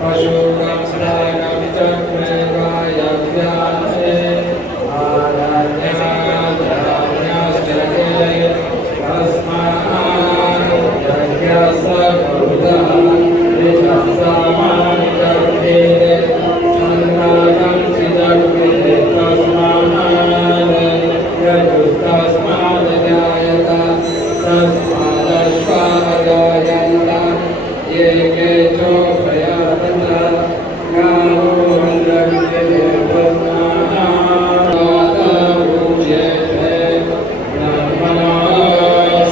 पशुकं स्थानं चक्रे वायव्याचे आरण्याद्राण्याश्चर्ये तस्मात् यज्ञस्य कुरुतः निजसमानिकर्ते चन्द्राकं चिदग्निते तस्मात् यजुस्तस्मात् जायत तस्मादश्वाजायन्त ये के चोपयन्त गावो वन्द्यन्ते तस्मात् पूज्यते ब्रह्मणो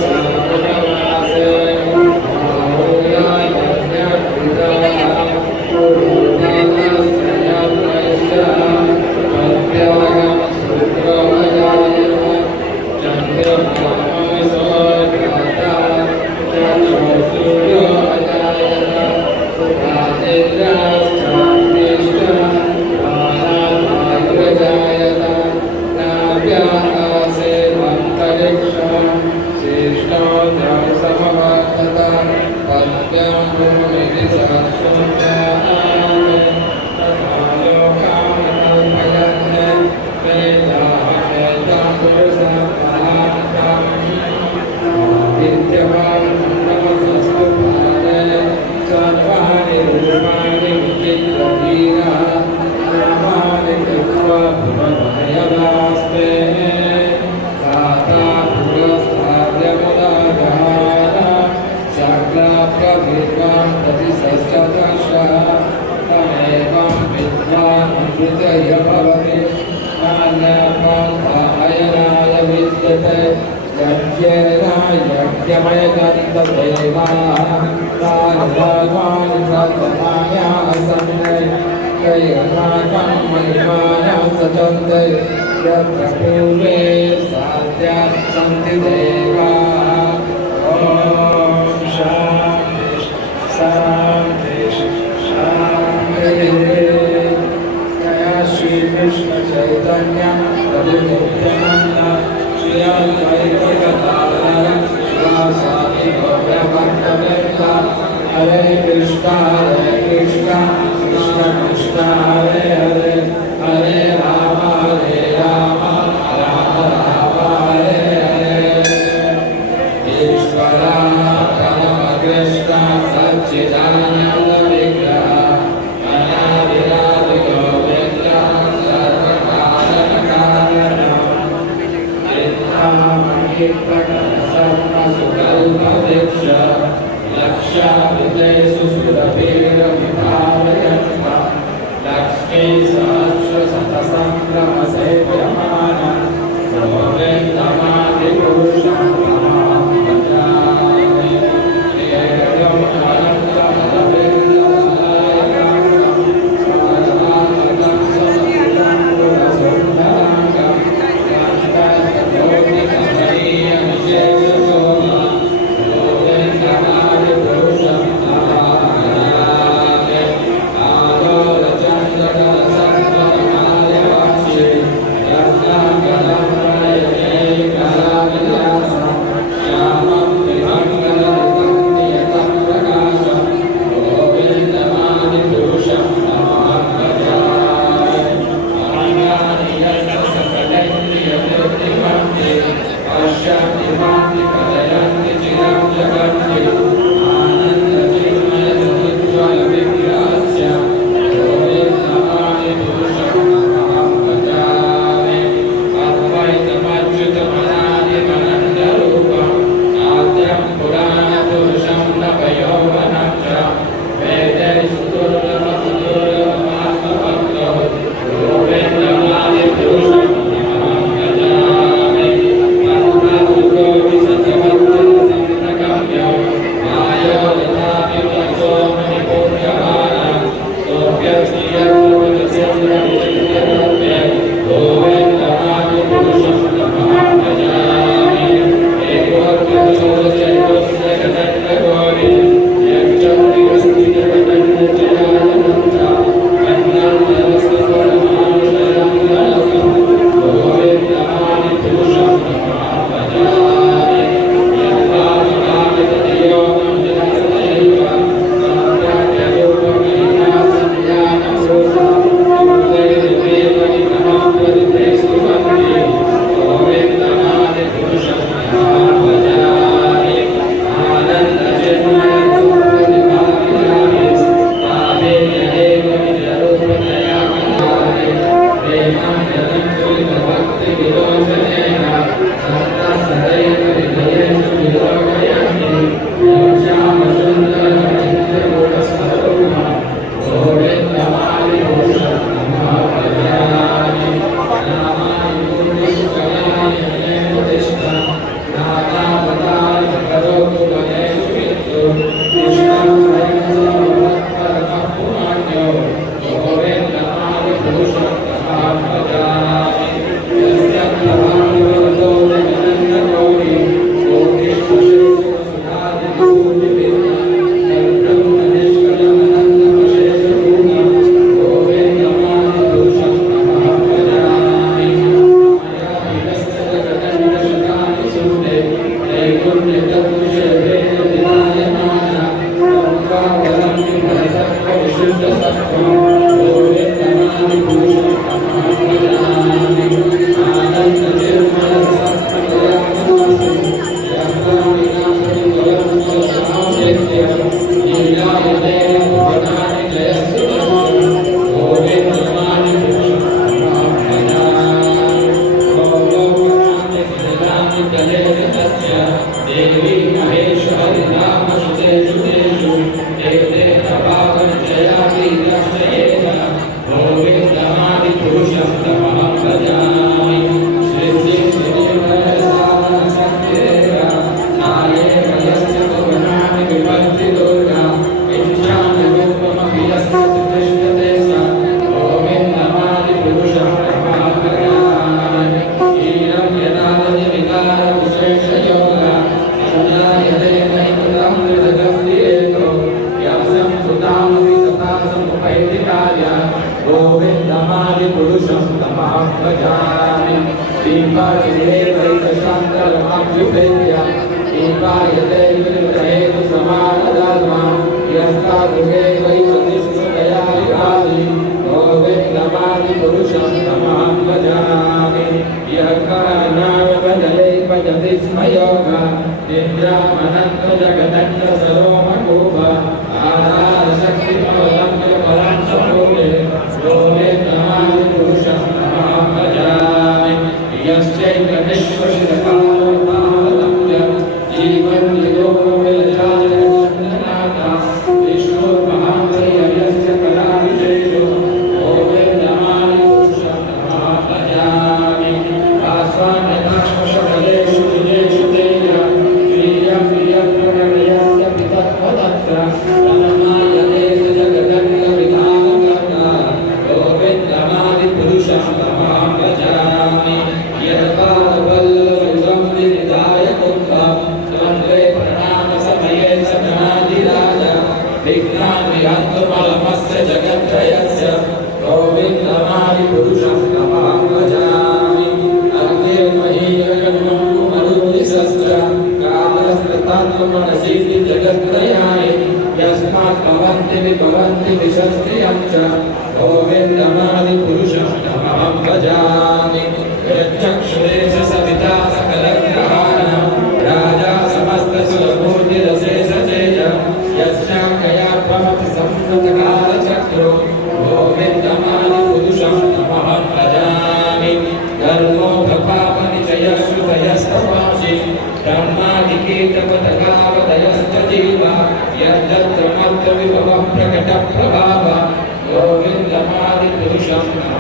सर्वमासे आहुयायज्ञकृतः पुरुषस्य यज्ञश्च तद्यागं सुग्रहजायत चन्द्रमासो जाता चक्षुर्सूर्यो अजायत सुभादिन्द्राश्चाग्निश्च प्राणावायुर्जायत नाभ्याकाशेऽन्तरिक्षं श्रेष्ठो समवर्तत पद्भ्यां भूमिः सत्सुजानात् तथा लोकान् वेदाः पुरुषः विद्यमान् नमसस्तु भारे सर्वाणि रूपाणि विचित्रवीरः नामानि कृत्वा भुवनयदास्ते दाता पुरस्ताद्यमुदागहार शाक्लाप्रभेद्वान् प्रतिशश्चदर्शः तमेवं विद्वान् अमृतय भवति नान्यपन्थायनाय विद्यते यज्ञेन यज्ञमयगन्धदेवाः तानि भगवान् सतमायासन्ने कैर्माकं महिमानः सचन्ते यत्र पूर्वे साध्या सन्ति देवाः ॐ शान्ति शान्ति शान्तिः जय श्री कृष्ण चैतन्य प्रभु नित्यानन्द श्री अद्वैतगदाधर शिवासादि गौरभक्तवृन्द हरे कृष्ण कृष्ण कृष्ण हरे हरे हरे राम राम हरे हरे ईश्वरा परम कृष्ण सच्चिदानंद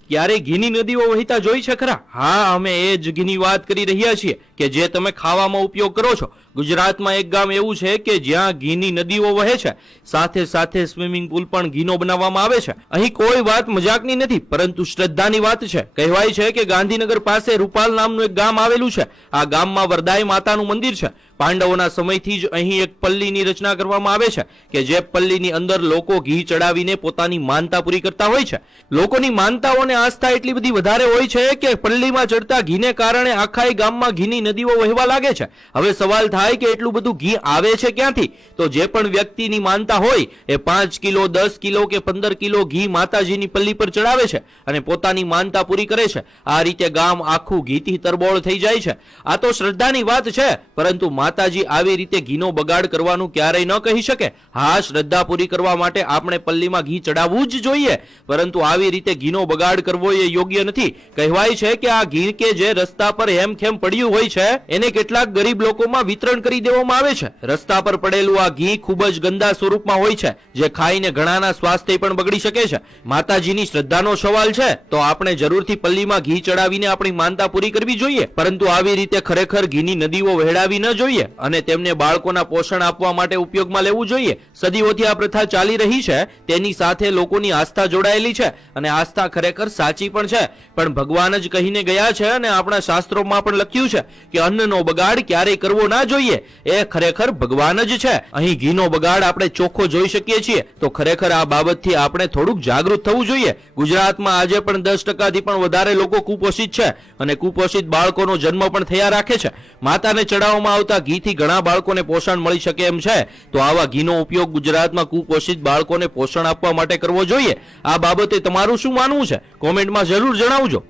ક્યારે ઘીની નદીઓ વહેતા જોઈ છે ખરા? હા, અમે એ જ ઘીની વાત કરી રહ્યા છીએ કે જે તમે ખાવામાં ઉપયોગ કરો છો. ગુજરાતમાં એક ગામ એવું છે કે જ્યાં ઘીની નદીઓ વહે છે, સાથે સાથે સ્વિમિંગ પુલ પણ ઘીનો બનાવવામાં આવે છે. અહીં કોઈ વાત મજાકની નથી, પરંતુ શ્રદ્ધાની વાત છે. કહેવાય છે કે ગાંધીનગર પાસે રૂપાલ નામનું એક ગામ આવેલું છે. આ ગામમાં વરદાય માતાનું મંદિર છે. પાંડવોના સમયથી જ અહીં એક પલ્લીની રચના કરવામાં આવે છે કે જે પલ્લીની અંદર લોકો ઘી ચડાવીને પોતાની માનતા પૂરી કરતા હોય છે. લોકોની માનતાઓને આસ્થા એટલી બધી વધારે હોય છે કે પલ્લીમાં ચડતા ઘીને કારણે આખા ગામમાં ઘીની નદીઓ વહેવા લાગે છે. હવે સવાલ થાય કે એટલું બધું ઘી આવે છે ક્યાંથી? તો જે પણ વ્યક્તિની માનતા હોય એ 5 કિલો 10 કિલો કે 15 કિલો ઘી માતાજીની પલ્લી પર ચડાવે છે અને પોતાની માનતા પૂરી કરે છે. આ રીતે ગામ આખું ઘીથી તરબોળ થઈ જાય છે. આ તો શ્રદ્ધાની વાત છે, પરંતુ માતાજી આવી રીતે ઘીનો બગાડ કરવાનું ક્યારેય ન કહી શકે. હા, શ્રદ્ધા પૂરી કરવા માટે આપણે પલ્લીમાં ઘી ચડાવવું જ જોઈએ, પરંતુ આવી રીતે ઘીનો બગાડ કરવો એ યોગ્ય નથી. કહેવાય છે કે આ ઘી કે જે રસ્તા પર હેમખેમ પડ્યું હોય છે એને કેટલાક ગરીબ લોકોમાં વિતરણ કરી દેવામાં આવે છે. રસ્તા પર પડેલું આ ઘી ખૂબ જ ગંદા સ્વરૂપમાં હોય છે, જે ખાઈને ઘણાના સ્વાસ્થ્ય પણ બગડી શકે છે. માતાજીની શ્રદ્ધાનો સવાલ છે તો આપણે જરૂરથી પલ્લીમાં ઘી ચડાવીને આપણી માનતા પૂરી કરવી જોઈએ, પરંતુ આવી રીતે ખરેખર ઘીની નદીઓ વહેડાવી ન જોઈએ અને તેમને બાળકોના પોષણ આપવા માટે ઉપયોગમાં લેવું જોઈએ. સદીઓથી આ પ્રથા ચાલી રહી છે, તેની સાથે લોકોની આસ્થા જોડાયેલી છે અને આસ્થા ખરેખર સાચી પણ છે, પણ ભગવાન જ કહીને ગયા છે અને આપણા શાસ્ત્રોમાં પણ લખ્યું છે કે અન્નનો બગાડ ક્યારેય કરવો ના જોઈએ. એ ખરેખર ભગવાન જ છે. અહીં ઘીનો બગાડ આપણે ચોખ્ખો જોઈ શકીએ છીએ, તો ખરેખર આ બાબતથી આપણે થોડુંક જાગૃત થવું જોઈએ. ગુજરાતમાં આજે પણ 10%થી પણ વધારે લોકો કુપોષિત છે અને કુપોષિત બાળકોનો જન્મ પણ થયા રાખે છે. માતાને ચડાવવામાં આવતા ઘીથી ઘણા બાળકોને પોષણ મળી શકે એમ છે, તો આવા ઘીનો ઉપયોગ ગુજરાતમાં કુપોષિત બાળકોને પોષણ આપવા માટે કરવો જોઈએ. આ બાબતે તમારું શું માનવું છે? કોમેન્ટમાં જરૂર જણાવજો.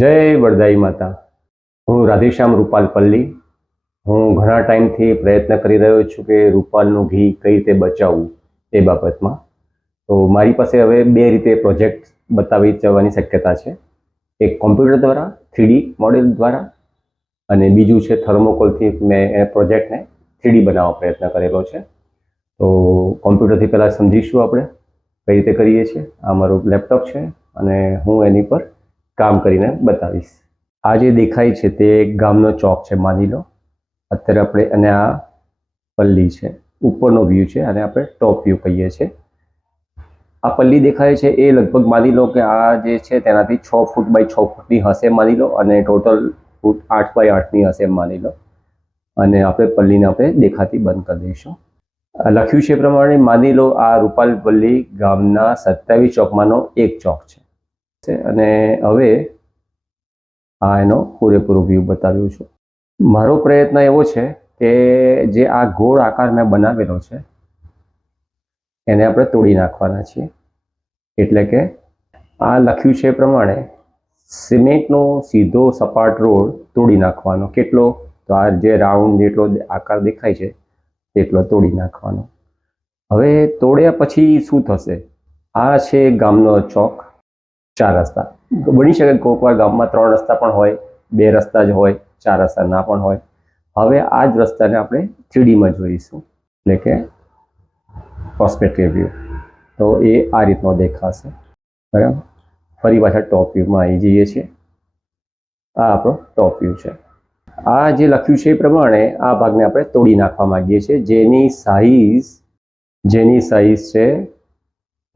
જય વરદાઈ માતા. હું રાધેશ્યામ રૂપાલ પલ્લી. હું ઘણા ટાઈમથી પ્રયત્ન કરી રહ્યો છું કે રૂપાલનું ઘી કઈ રીતે બચાવવું એ બાબતમાં. તો મારી પાસે હવે બે રીતે પ્રોજેક્ટ બતાવી જવાની શક્યતા છે. એક કોમ્પ્યુટર દ્વારા 3D મોડેલ દ્વારા, અને બીજું છે થર્મોકોલથી મેં એ પ્રોજેક્ટને 3D બનાવવા પ્રયત્ન કરેલો છે. તો કોમ્પ્યુટરથી પહેલાં સમજીશું આપણે કઈ રીતે કરીએ છીએ. આ મારું લેપટોપ છે અને હું એની પર કામ કરીને બતાવીશ. આ જે દેખાય છે તે ગામનો ચોક છે, માની લો. અત્યારે આપણે, અને આ પલ્લી છે, ઉપરનો વ્યૂ છે, અને આપણે ટોપ વ્યૂ કહીએ છીએ. આ પલ્લી દેખાય છે એ લગભગ માની લો કે આ જે છે તેનાથી 6 ફૂટ બાય 6 ફૂટની હશે માની લો, અને ટોટલ ફૂટ 8 બાય 8ની હશે માની લો. અને આપણે પલ્લીને આપણે દેખાતી બંધ કરી દઈશું. લખ્યું છે એ પ્રમાણે માની લો આ રૂપાલ પલ્લી ગામના 27 ચોકમાંનો એક ચોક છે. અને હવે આ એનો પૂરેપૂરો વ્યૂ બતાવ્યું છું. મારો પ્રયત્ન એવો છે કે જે આ ગોળ આકાર મેં બનાવેલો છે એને આપણે તોડી નાખવાના છીએ. એટલે કે આ લખ્યું છે એ પ્રમાણે સિમેન્ટનો સીધો સપાટ રોડ તોડી નાખવાનો. કેટલો? તો આ જે રાઉન્ડ જેટલો આકાર દેખાય છે તેટલો તોડી નાખવાનો. હવે તોડ્યા પછી શું થશે? આ છે ગામનો ચોક. 4 રસ્તા બની શકે. કોઈક વાર ગામમાં 3 રસ્તા પણ હોય, 2 રસ્તા જ હોય, 4 રસ્તા ના પણ હોય. હવે આ જ રસ્તાને આપણે 3Dમાં જોઈશું, એટલે કે પર્સપેક્ટિવ વ્યૂ. તો એ આ રીતનો દેખાશે. બરાબર. ફરી પાછા ટોપ વ્યૂમાં આવી જઈએ છીએ. આ આપણો ટોપ વ્યૂ છે. આ જે લખ્યું છે એ પ્રમાણે આ ભાગને આપણે તોડી નાખવા માંગીએ છીએ, જેની સાઈઝ છે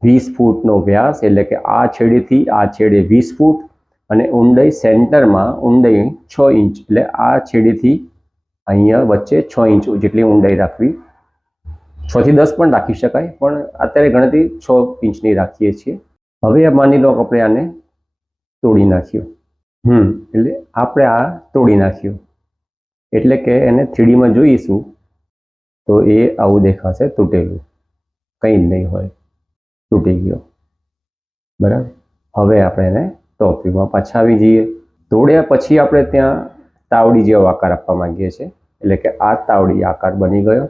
20 ફૂટનો વ્યાસ. એટલે કે આ છેડેથી આ છેડે 20 ફૂટ, અને ઊંડાઈ સેન્ટરમાં ઊંડાઈ 6 ઇંચ. એટલે આ છેડેથી અહીંયા વચ્ચે 6 ઇંચ જેટલી ઊંડાઈ રાખવી. 6 થી 10 પણ રાખી શકાય, પણ અત્યારે ગણતરી 6 ઇંચની રાખીએ છીએ. હવે માની લો આપણે આને તોડી નાખ્યું. એટલે આપણે આ તોડી નાખ્યું, એટલે કે એને 3Dમાં જોઈશું તો એ આવું દેખાશે, તૂટેલું. કંઈ જ નહીં હોય, તૂટી ગયો. બરાબર. હવે આપણે એને ટોપ વ્યૂમાં પાછા આવી જઈએ. તોડ્યા પછી આપણે ત્યાં તાવડી જેવો આકાર આપવા માંગીએ છીએ. એટલે કે આ તાવડી આકાર બની ગયો,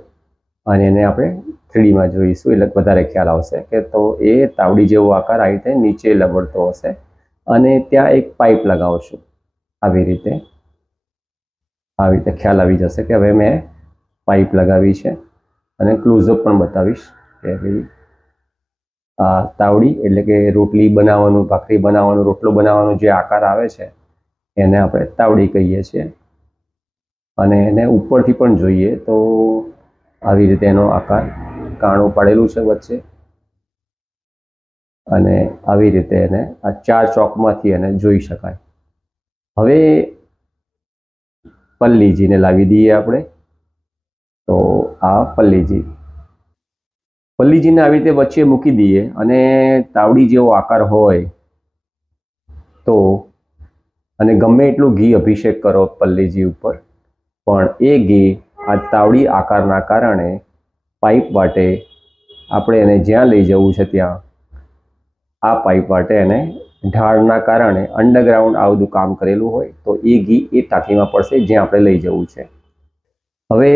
અને એને આપણે 3Dમાં જોઈશું એટલે વધારે ખ્યાલ આવશે કે તો એ તાવડી જેવો આકાર આવી રીતે નીચે લબડતો હશે. અને ત્યાં એક પાઇપ લગાવશું. આવી રીતે ખ્યાલ આવી જશે કે હવે મેં પાઇપ લગાવી છે. અને ક્લોઝઅપ પણ બતાવીશ કે ભાઈ આ તાવડી, એટલે કે રોટલી બનાવવાનું, ભાખરી બનાવવાનું, રોટલો બનાવવાનો જે આકાર આવે છે એને આપણે તાવડી કહીએ છીએ. અને એને ઉપરથી પણ જોઈએ તો આવી રીતે એનો આકાર કાણું પાડેલું છે વચ્ચે. અને આવી રીતે એને આ 4 ચોકમાંથી એને જોઈ શકાય. હવે પલ્લીજીને લાવી દઈએ આપણે. તો આ પલ્લીજીને આવી રીતે વચ્ચે મૂકી દઈએ, અને તાવડી જેવો આકાર હોય તો, અને ગમે એટલું ઘી અભિષેક કરો પલ્લીજી ઉપર, પણ એ ઘી આ તાવડી આકારના કારણે પાઇપ વાટે આપણે એને જ્યાં લઈ જવું છે ત્યાં આ પાઇપ વાટે એને ઢાળના કારણે અંડરગ્રાઉન્ડ આ બધું કામ કરેલું હોય તો એ ઘી એ ટાંકીમાં પડશે જ્યાં આપણે લઈ જવું છે. હવે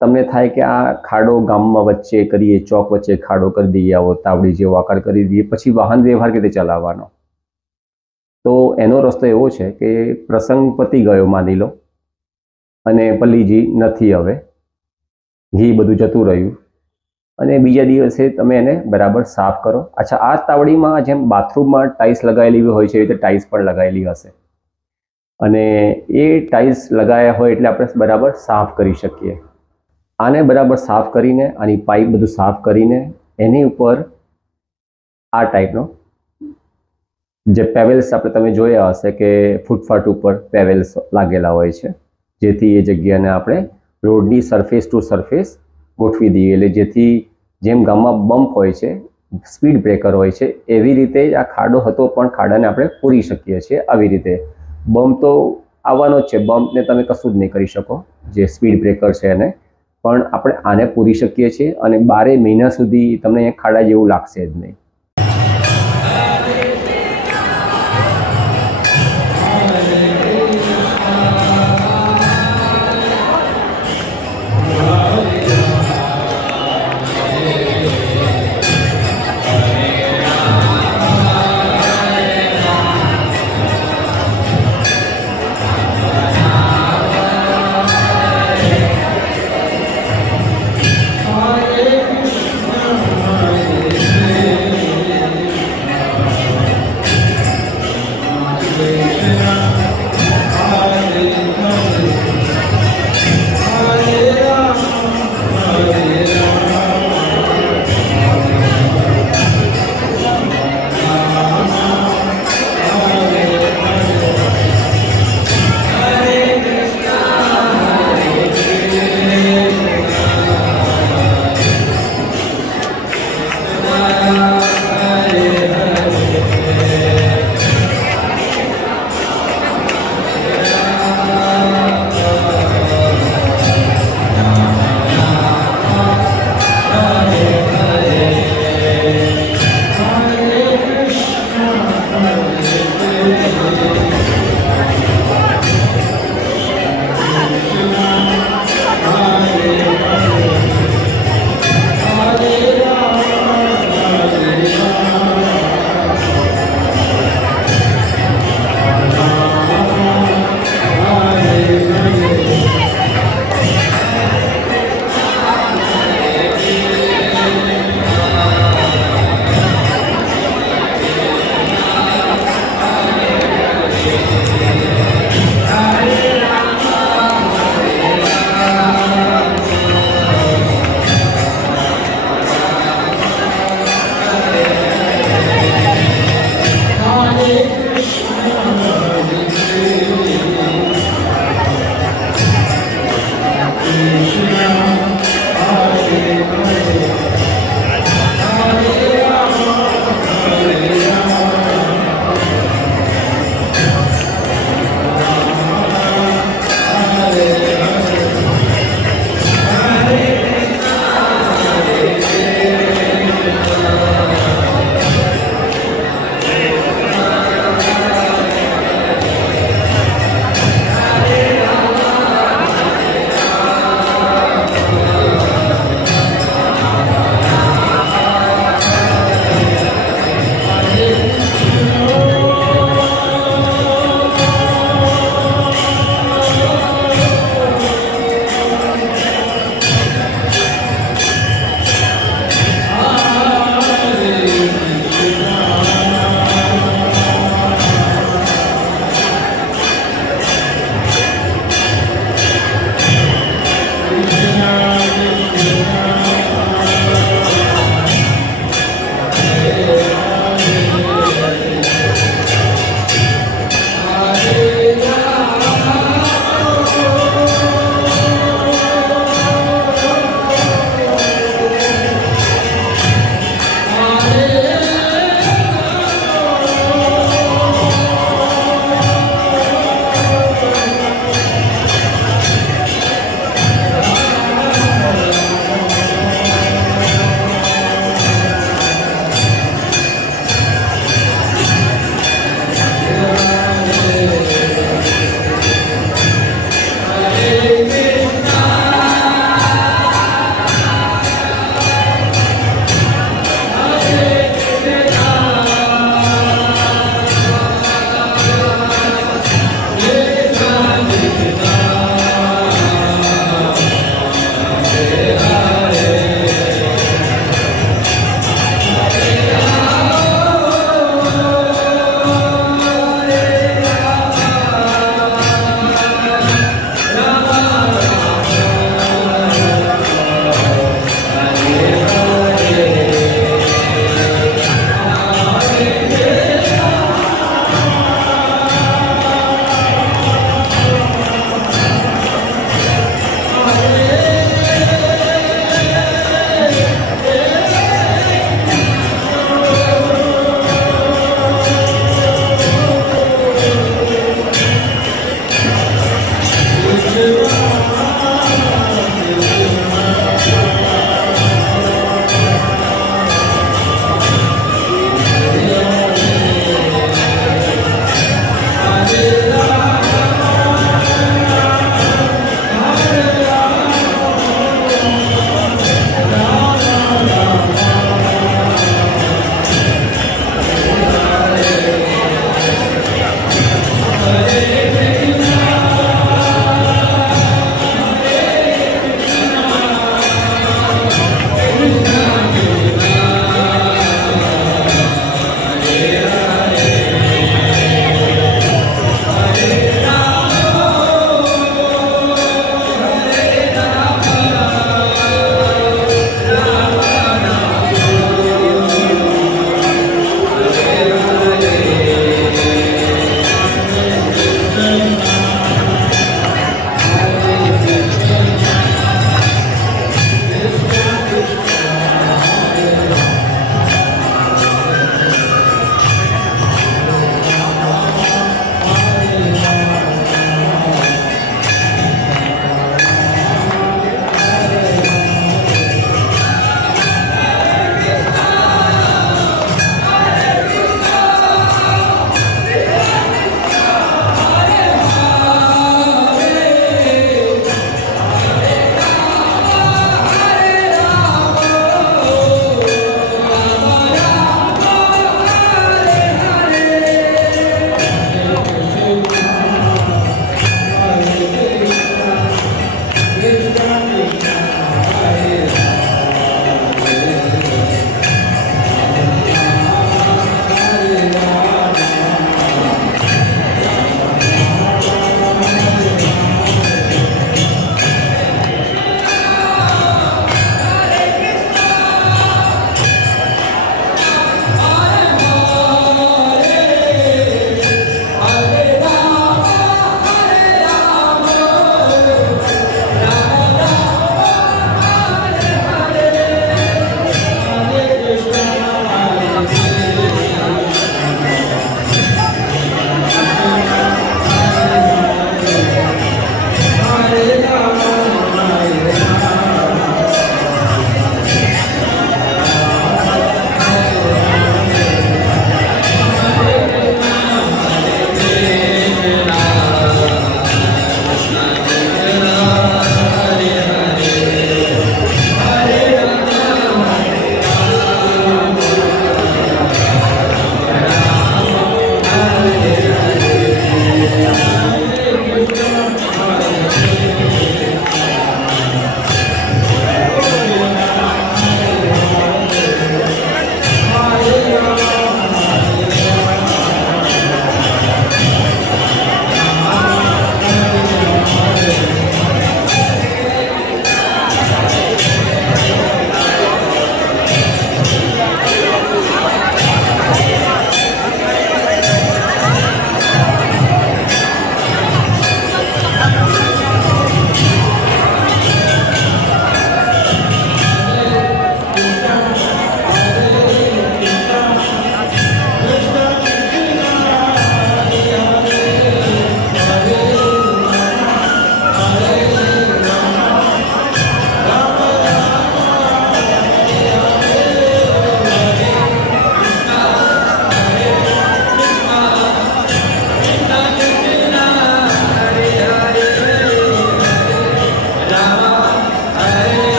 તમને થાય કે આ ખાડો ગામમાં વચ્ચે કરીએ, ચોક વચ્ચે ખાડો કરી દઈએ, આવો તાવડી જેવો આકાર કરી દઈએ, પછી વાહન વ્યવહાર કેવી રીતે ચલાવવાનો? તો એનો રસ્તો એવો છે કે પ્રસંગ પતી ગયો માની લો, અને પલ્લીજી નથી, હવે ઘી બધું જતું રહ્યું, અને બીજા દિવસે તમે એને બરાબર સાફ કરો. અચ્છા, આ તાવડીમાં જેમ બાથરૂમમાં ટાઇલ્સ લગાવેલી હોય છે એ રીતે ટાઇલ્સ પણ લગાવેલી હશે, અને એ ટાઇલ્સ લગાવ્યા હોય એટલે આપણે બરાબર સાફ કરી શકીએ. આને બરાબર સાફ કરીને, આની પાઇપ બધું સાફ કરીને એની ઉપર આ ટાઈપનો જે પેવેલ્સ આપણે તમે જોયા હશે કે ફૂટપાથ ઉપર પેવેલ્સ લાગેલા હોય છે, જેથી એ જગ્યાને આપણે રોડની સરફેસ ટુ સરફેસ ગોઠવી દઈએ. એટલે જેથી જેમ ગામમાં બમ્પ હોય છે, સ્પીડ બ્રેકર હોય છે, એવી રીતે આ ખાડો હતો પણ ખાડાને આપણે પૂરી શકીએ છીએ. આવી રીતે બમ્પ તો આવવાનો જ છે, બમ્પને તમે કશું જ નહીં કરી શકો, જે સ્પીડ બ્રેકર છે એને, પણ આપણે આને પૂરી શકીએ છીએ. અને 12 મહિના સુધી તમને ખાડા જેવું લાગશે જ નહીં.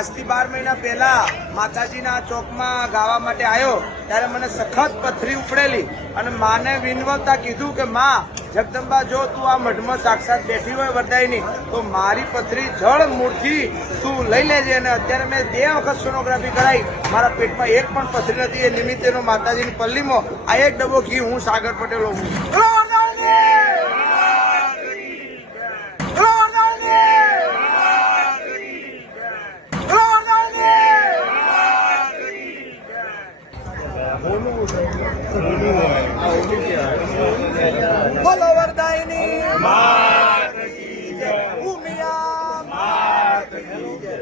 આજથી 12 મહિના પહેલા માતાજીના ચોકમાં ગાવા માટે આવ્યો ત્યારે મને સખત પથરી ઉપડેલી અને માને વિનવતા કીધું કે માં જગદંબા જો તું આ મઢમાં સાક્ષાત બેઠી હોય વરદાયની તો મારી પથરી જળ મૂળથી તું લઈ લેજે. અને અત્યારે મેં 2 વખત સોનોગ્રાફી કરાવી, મારા પેટમાં એક પણ પથરી નથી. એ નિમિત્તેનો માતાજીની પલ્લીમાં આ એક ડબ્બો ઘી હું સાગર પટેલ હું. બોલો વરદાયની માત કી જય, ઉમિયા માત કી જય.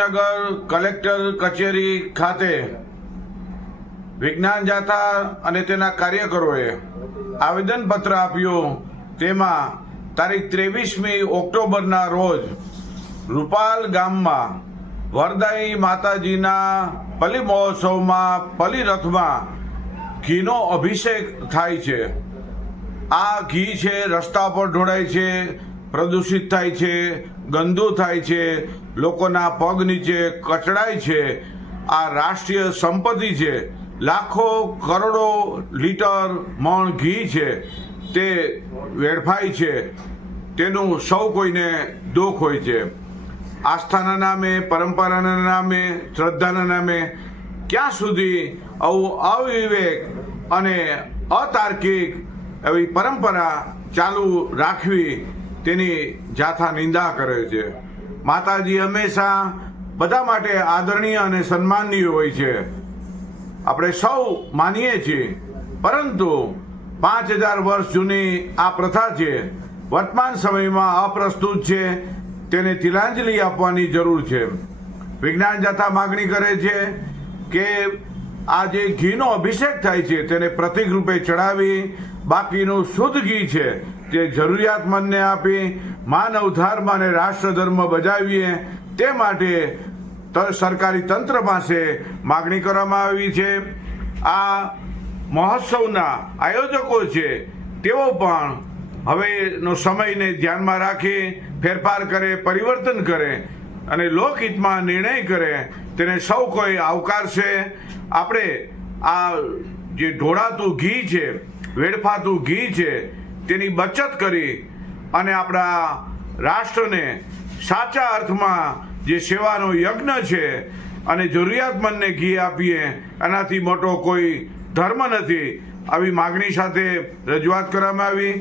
ગાંધીનગર કલેક્ટર કચેરી ખાતે વિજ્ઞાન જાથા અને તેના કાર્યકરોએ આવેદનપત્ર આપ્યું. તેમાં તારીખ 23મી ઓક્ટોબરના રોજ રૂપાલ ગામમાં વરદાઈ માતાજીના પલી મહોત્સવમાં પલી રથમાં ઘીનો અભિષેક થાય છે. આ ઘી છે રસ્તા પર ઢોળાય છે, પ્રદૂષિત થાય છે, ગંદુ થાય છે, લોકોના પગ નીચે કચડાય છે. આ રાષ્ટ્રીય સંપત્તિ છે. લાખો કરોડો લીટર મણ ઘી છે તે વેડફાય છે. તેનું સૌ કોઈને દુઃખ હોય છે. આસ્થાના નામે, પરંપરાના નામે, શ્રદ્ધાના નામે ક્યાં સુધી આવું અવિવેક અને અતાર્કિક એવી પરંપરા ચાલુ રાખવી તેની જાથા નિંદા કરે છે. માતાજી હંમેશા બધા માટે આદરણીય અને સન્માનનીય હોય છે, આપણે સૌ માનીએ છીએ. પરંતુ 5000 વર્ષ જૂની આ પ્રથા છે, વર્તમાન સમયમાં અપ્રસ્તુત છે. તેને તિલાંજલિ આપવાની જરૂર છે. વિજ્ઞાન જાથા માગણી કરે છે કે આ જે ઘીનો અભિષેક થાય છે તેને પ્રતિક રૂપે ચડાવી બાકીનું શુદ્ધ ઘી છે તે જરૂરિયાતમંદને આપી માનવ ધર્મ અને રાષ્ટ્ર ધર્મ બજાવીએ તે માટે સરકારી તંત્ર પાસે માગણી કરવામાં આવી છે. આ મહોત્સવના આયોજકો છે તેઓ પણ હવેનો સમયને ધ્યાનમાં રાખી ફેરફાર કરે, પરિવર્તન કરે અને લોકહિતમાં નિર્ણય કરે તેને સૌ કોઈ આવકારશે. આપણે આ જે ઢોળાતું ઘી છે, વેડફાતું ઘી છે તેની બચત કરી અને આપણા રાષ્ટ્રને સાચા અર્થમાં જે સેવાનો યજ્ઞ છે અને જરૂરિયાતમંદને ઘી આપીએ એનાથી મોટો કોઈ ધર્મ નથી. આવી માગણી સાથે રજૂઆત કરવામાં આવી.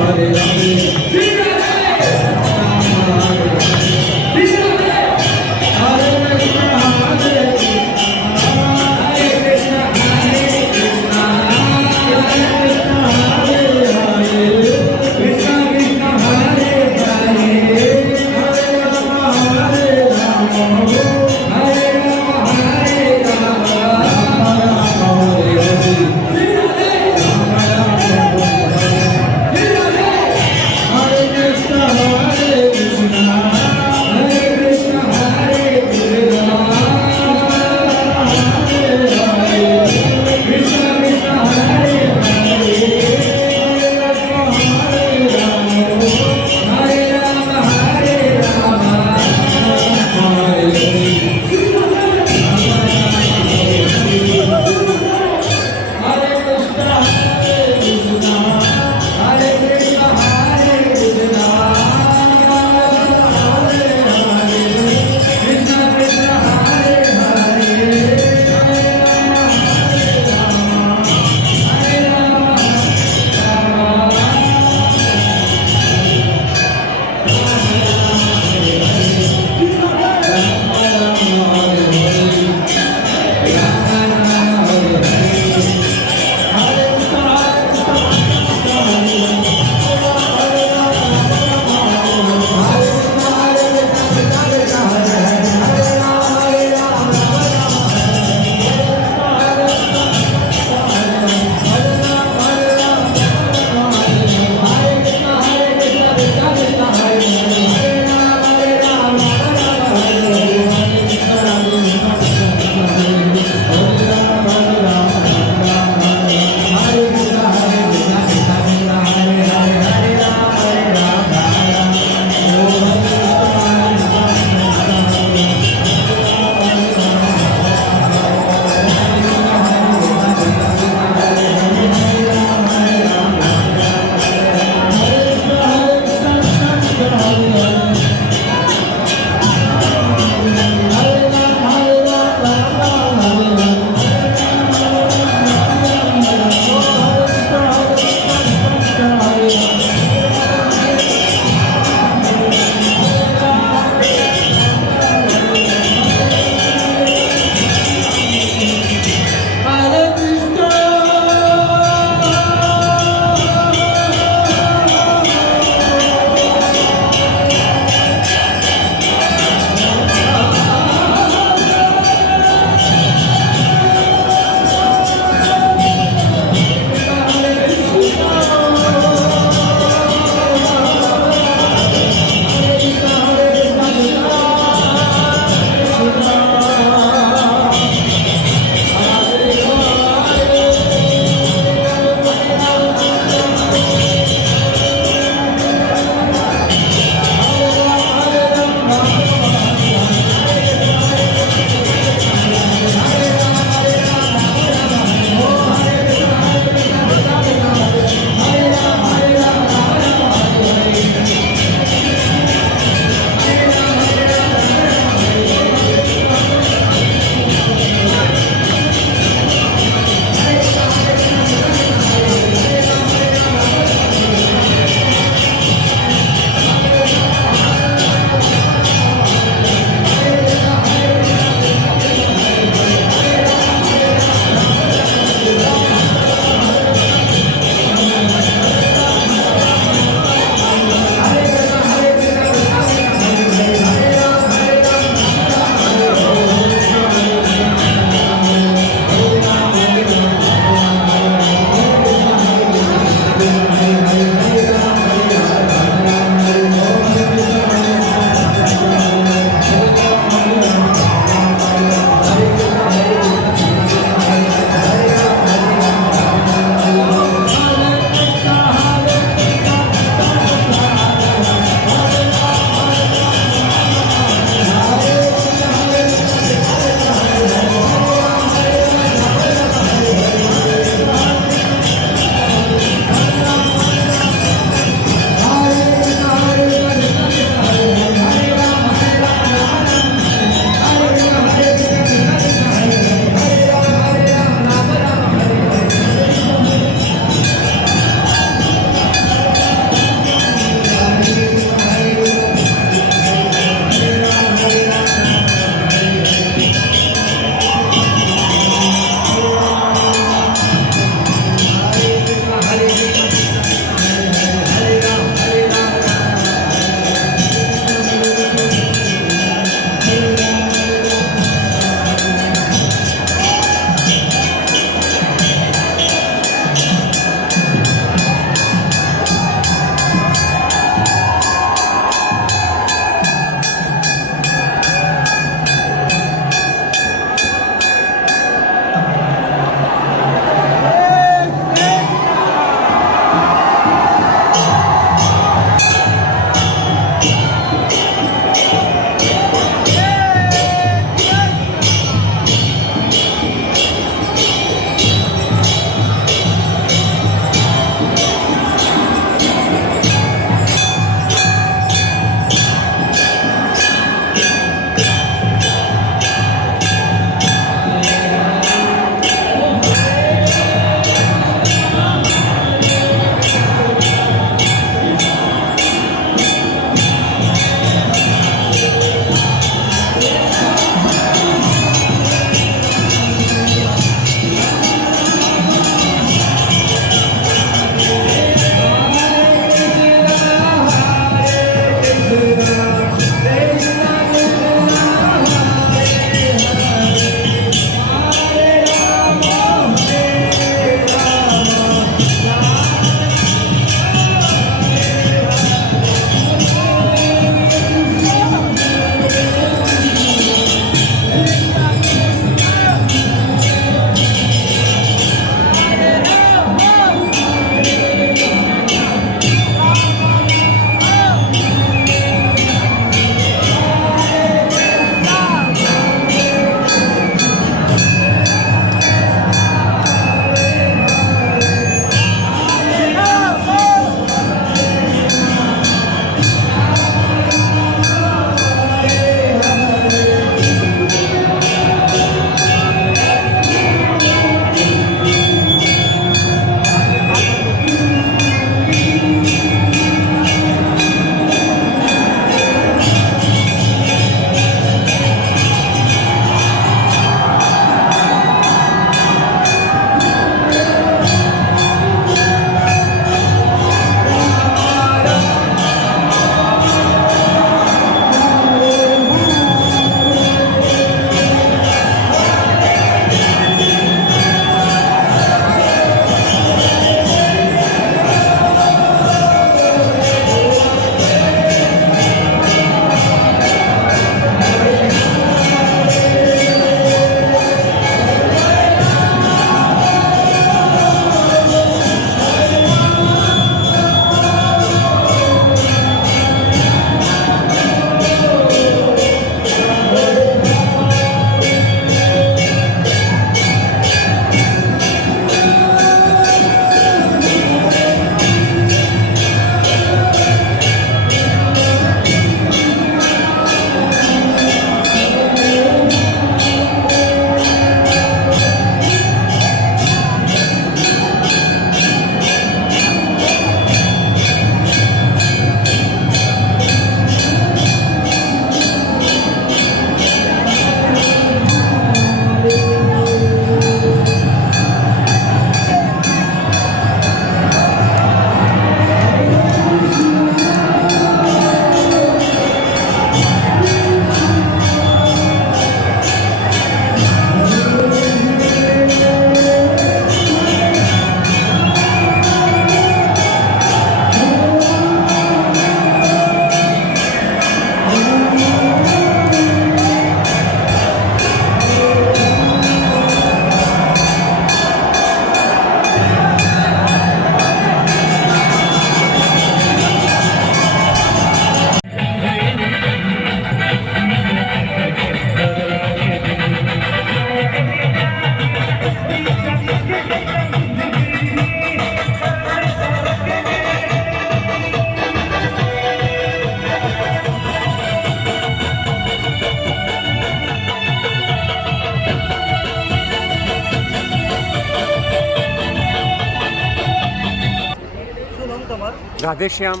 રાધેશ્યામ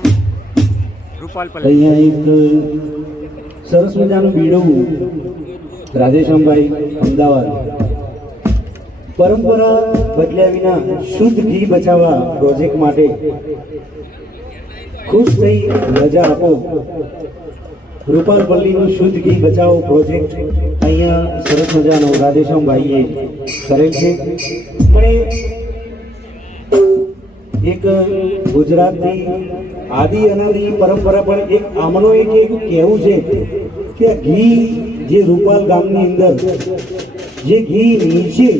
રૂપાલપલ્લી. અહીંયા એક સરસ મજાનું બીડું રાધેશ્યામભાઈ અમદાવાદ પરંપરા બદલ્યા વિના શુદ્ધ ઘી બચાવવા પ્રોજેક્ટ માટે ખુશ થઈ રજા આપો. રૂપાલપલ્લીનું શુદ્ધ ઘી બચાવો પ્રોજેક્ટ અહીંયા સરસ મજાનો રાધેશ્યામભાઈએ કરેલ છે. પણ એક ગુજરાતની આદિ અનાદિ પરંપરા પણ એક આમનો એક એવું કહેવું છે કે ઘી જે રૂપાલ ગામની અંદર જે ઘી નીચે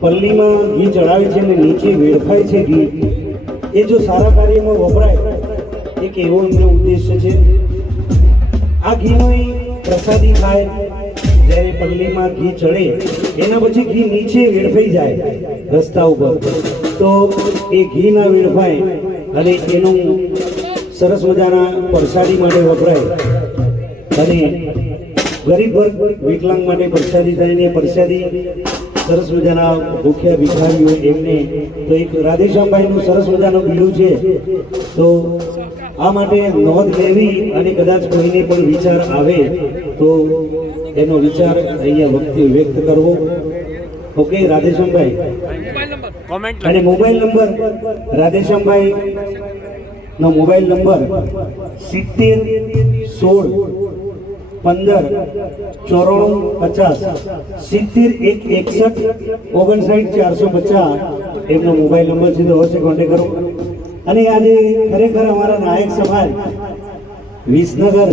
પલ્લીમાં ઘી ચડાવે છે અને નીચે વેડફાય છે ઘી, એ જો સારા કાર્યમાં વપરાય, એક એવો એમનો ઉદ્દેશ્ય છે. આ ઘીનો પ્રસાદી ખાય, જ્યારે પલ્લીમાં ઘી ચડે એના પછી ઘી નીચે વેડફાઈ જાય રસ્તા ઉપર, તો એ ઘી ના વેડફાય અને એનું સરસ મજાના પ્રસાદી માટે વપરાય અને ગરીબ વર્ગ વિકલાંગ માટે પ્રસાદી થઈને પ્રસાદી સરસ મજાના ભૂખ્યા ભિખારીઓ એમને તો એક રાધેશ્યામભાઈનું સરસ મજાનું બીડું છે. તો આ માટે નોંધ લેવી અને કદાચ કોઈને પણ વિચાર આવે તો એનો વિચાર અહીંયા વ્યક્ત કરવો. ઓકે રાધેશ્યામભાઈ. કોમેન્ટ અને મોબાઈલ નંબર રાધેશ્યામભાઈ નો મોબાઈલ નંબર 70 16 15 94 50 70 161 450 એમનો મોબાઈલ નંબર છે. તો અવશ્ય કોન્ટેક્ટ કરો. અને આજે ખરેખર અમારા નાયક સમાજ વિસનગર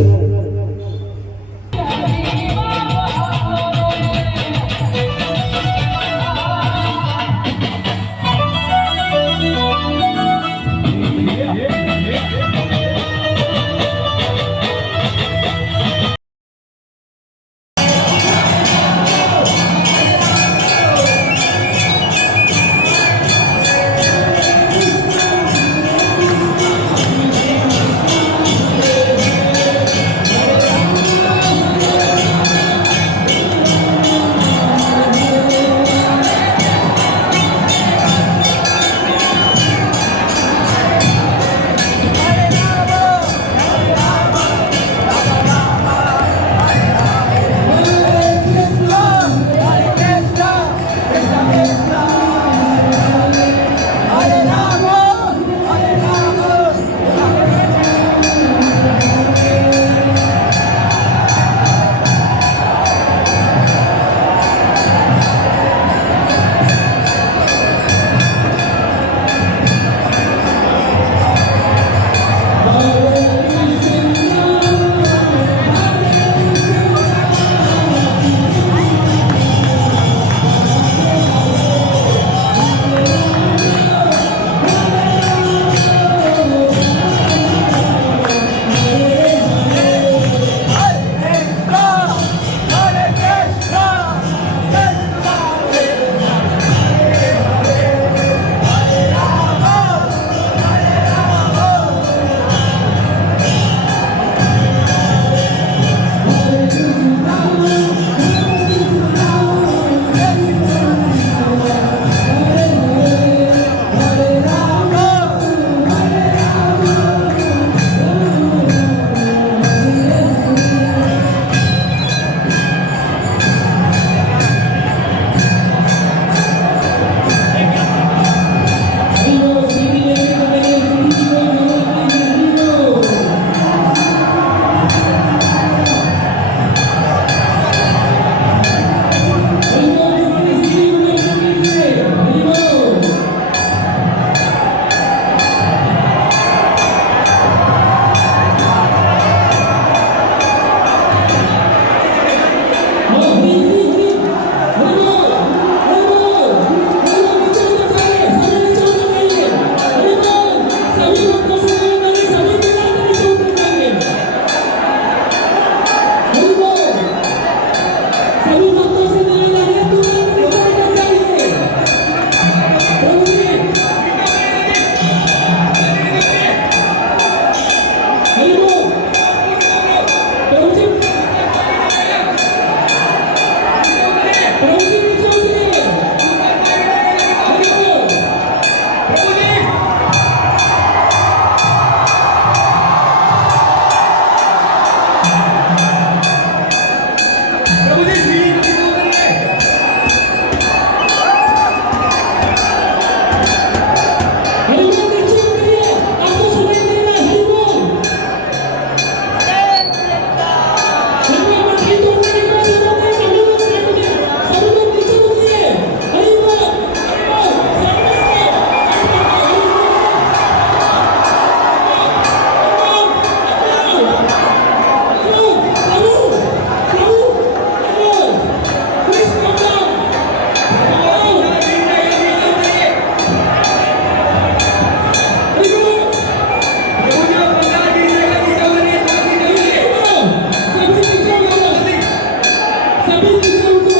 सभी मित्रों को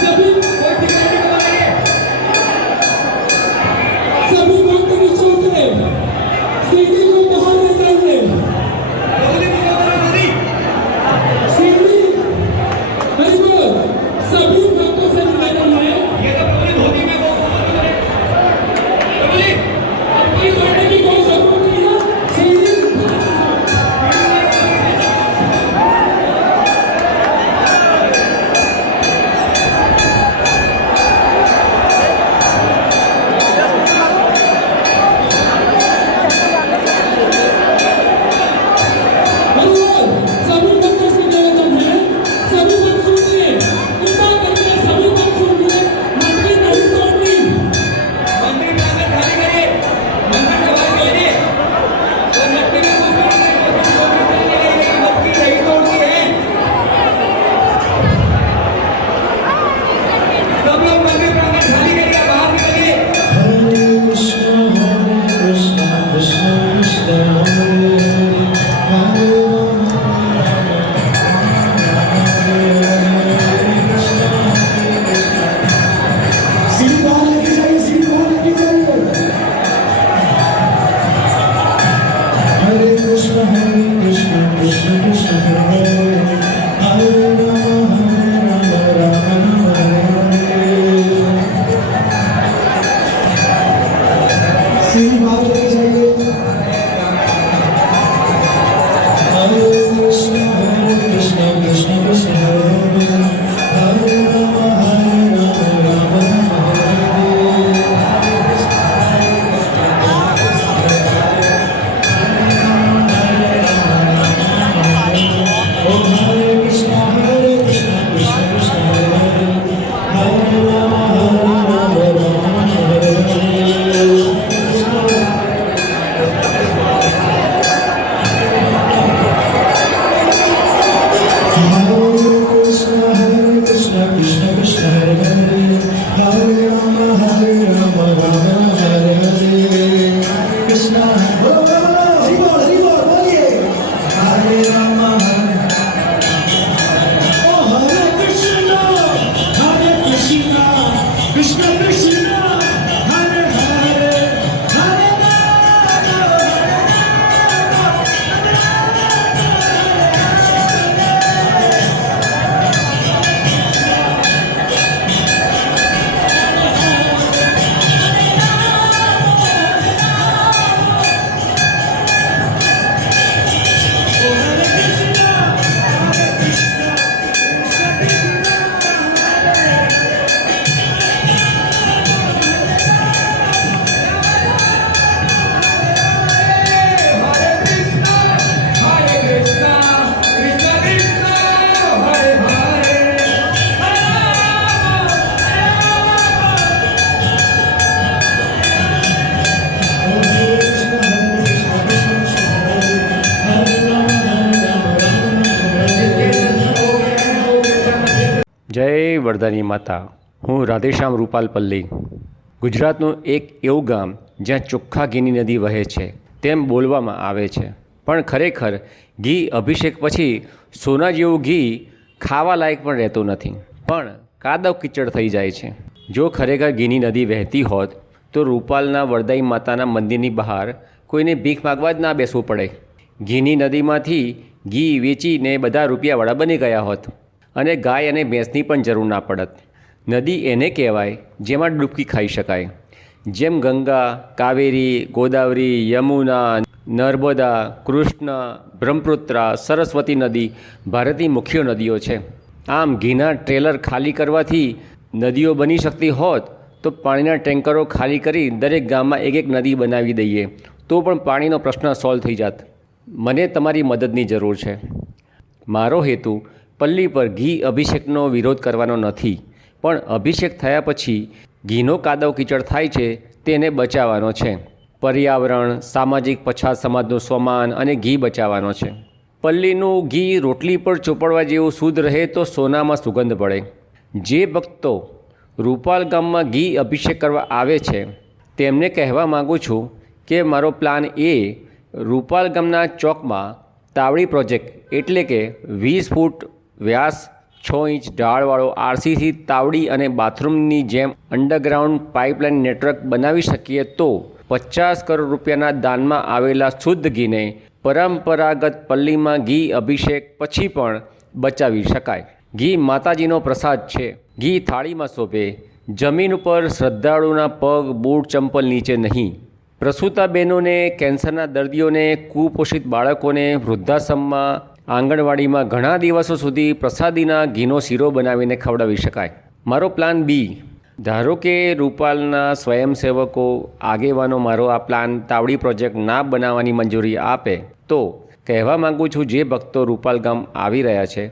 सभी सभी वक्त नीचे उतरे सीढ़ी को बाहर निकालिए सीढ़ी हरिबोल सभी भक्तों से निवेदन है ये तो अपनी धोती में अपनी करने की कोई जरूरत नहीं है सीढ़ी सभी भक्तों से निवेदन है सभी भक्त सुनिए कृपा करके सभी भक्त सुनिए मंदिर नहीं तोड़नी मंदिर प्रांगण खाली करिए मंदिर दबाए करिए और मिट्टी में कुछ मस्ती नहीं तोड़नी है सब लोग मंदिर प्रांगण खाली करिए बाहर निकलिए हरे कृष्ण कृष्ण कृष्ण हरे જય વરદાની માતા. હું રાધેશ્યામ રૂપાલ પલ્લી. ગુજરાતનું એક એવું ગામ જ્યાં ચોખ્ખા ઘીની નદી વહે છે તેમ બોલવામાં આવે છે, પણ ખરેખર ઘી અભિષેક પછી સોના જેવું ઘી ખાવા લાયક પણ રહેતું નથી, પણ કાદવ કીચડ થઈ જાય છે. જો ખરેખર ઘીની નદી વહેતી હોત તો રૂપાલના વરદાઈ માતાના મંદિરની બહાર કોઈને ભીખ માગવા જ ના બેસવું પડે. ઘીની નદીમાંથી ઘી વેચીને બધા રૂપિયાવાળા બની ગયા હોત અને ગાય અને ભેંસની પણ જરૂર ના પડત. નદી એને કહેવાય જેમાં ડૂબકી ખાઈ શકાય. જેમ ગંગા, કાવેરી, ગોદાવરી, યમુના, નર્મદા, કૃષ્ણ, બ્રહ્મપુત્રા, સરસ્વતી નદી ભારતની મુખ્ય નદીઓ છે. આમ ઘીના ટ્રેલર ખાલી કરવાથી નદીઓ બની શકતી હોત તો પાણીના ટેન્કરો ખાલી કરી દરેક ગામમાં એક એક નદી બનાવી દઈએ તો પણ પાણીનો પ્રશ્ન સોલ્વ થઈ જાત. મને તમારી મદદની જરૂર છે. મારો હેતુ પલ્લી પર ઘી અભિષેકનો વિરોધ કરવાનો નથી, પણ અભિષેક થયા પછી ઘીનો કાદવ કીચડ થાય છે તેને બચાવવાનો છે. પર્યાવરણ, સામાજિક પછાત સમાજનું સ્વમાન અને ઘી બચાવવાનો છે. પલ્લીનું ઘી રોટલી પર ચોપડવા જેવું શુદ્ધ રહે તો સોનામાં સુગંધ પડે. જે ભક્તો રૂપાલ ગામમાં ઘી અભિષેક કરવા આવે છે તેમને કહેવા માગું છું કે મારો પ્લાન એ રૂપાલ ગામના ચોકમાં તાવડી પ્રોજેક્ટ એટલે કે 20 ફૂટ વ્યાસ 6 ઇંચ ઢાળવાળો આરસીસી તાવડી અને બાથરૂમની જેમ અંડરગ્રાઉન્ડ પાઇપલાઇન નેટવર્ક બનાવી શકીએ તો 50 કરોડ રૂપિયાના દાનમાં આવેલા શુદ્ધ ઘીને પરંપરાગત પલ્લીમાં ઘી અભિષેક પછી પણ બચાવી શકાય. ઘી માતાજીનો પ્રસાદ છે. ઘી થાળીમાં શોભે, જમીન ઉપર શ્રદ્ધાળુના પગ બૂટ ચંપલ નીચે નહીં. પ્રસૂતા બહેનોને, કેન્સરના દર્દીઓને, કુપોષિત બાળકોને વૃદ્ધાશ્રમમાં, આંગણવાડીમાં ઘણા દિવસો સુધી પ્રસાદીના ઘીનો શીરો બનાવીને ખવડાવી શકાય. મારો પ્લાન બી, ધારો કે રૂપાલના સ્વયંસેવકો આગેવાનો મારો આ પ્લાન તાવડી પ્રોજેક્ટ ના બનાવવાની મંજૂરી આપે તો કહેવા માગું છું, જે ભક્તો રૂપાલ ગામ આવી રહ્યા છે,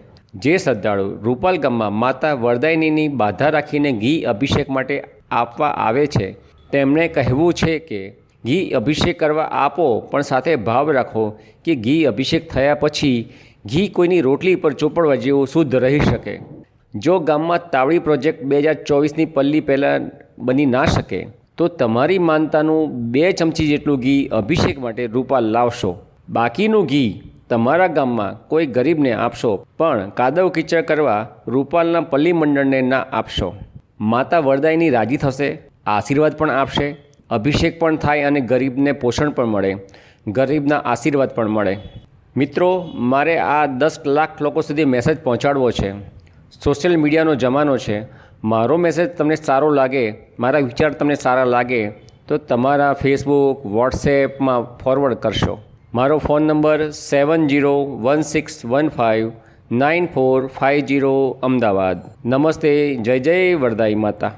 જે શ્રદ્ધાળુ રૂપાલ ગામમાં માતા વરદાયિનીની બાધા રાખીને ઘી અભિષેક માટે આપવા આવે છે, તેમણે કહેવું છે કે ઘી અભિષેક કરવા આપો, પણ સાથે ભાવ રાખો કે ઘી અભિષેક થયા પછી ઘી કોઈની રોટલી પર ચોપડવા જેવું શુદ્ધ રહી શકે. જો ગામમાં તાવડી પ્રોજેક્ટ 2024ની પલ્લી પહેલાં બની ના શકે તો તમારી માનતાનું 2 ચમચી જેટલું ઘી અભિષેક માટે રૂપાલ લાવશો. બાકીનું ઘી તમારા ગામમાં કોઈ ગરીબને આપશો, પણ કાદવ કીચડ કરવા રૂપાલના પલ્લી મંડળને ના આપશો. માતા વરદાયિની રાજી થશે, આશીર્વાદ પણ આપશે, અભિષેક પણ થાય અને ગરીબને પોષણ પણ મળે, ગરીબના આશીર્વાદ પણ મળે. મિત્રો, મારે આ 10 લાખ લોકો સુધી મેસેજ પહોંચાડવો છે. સોશિયલ મીડિયાનો જમાનો છે. મારો મેસેજ તમને સારો લાગે, મારા વિચાર તમને સારા લાગે તો તમારા ફેસબુક, વોટ્સએપમાં ફોરવર્ડ કરશો. મારો ફોન નંબર 7016159450 અમદાવાદ. નમસ્તે. જય જય વરદાઈ માતા.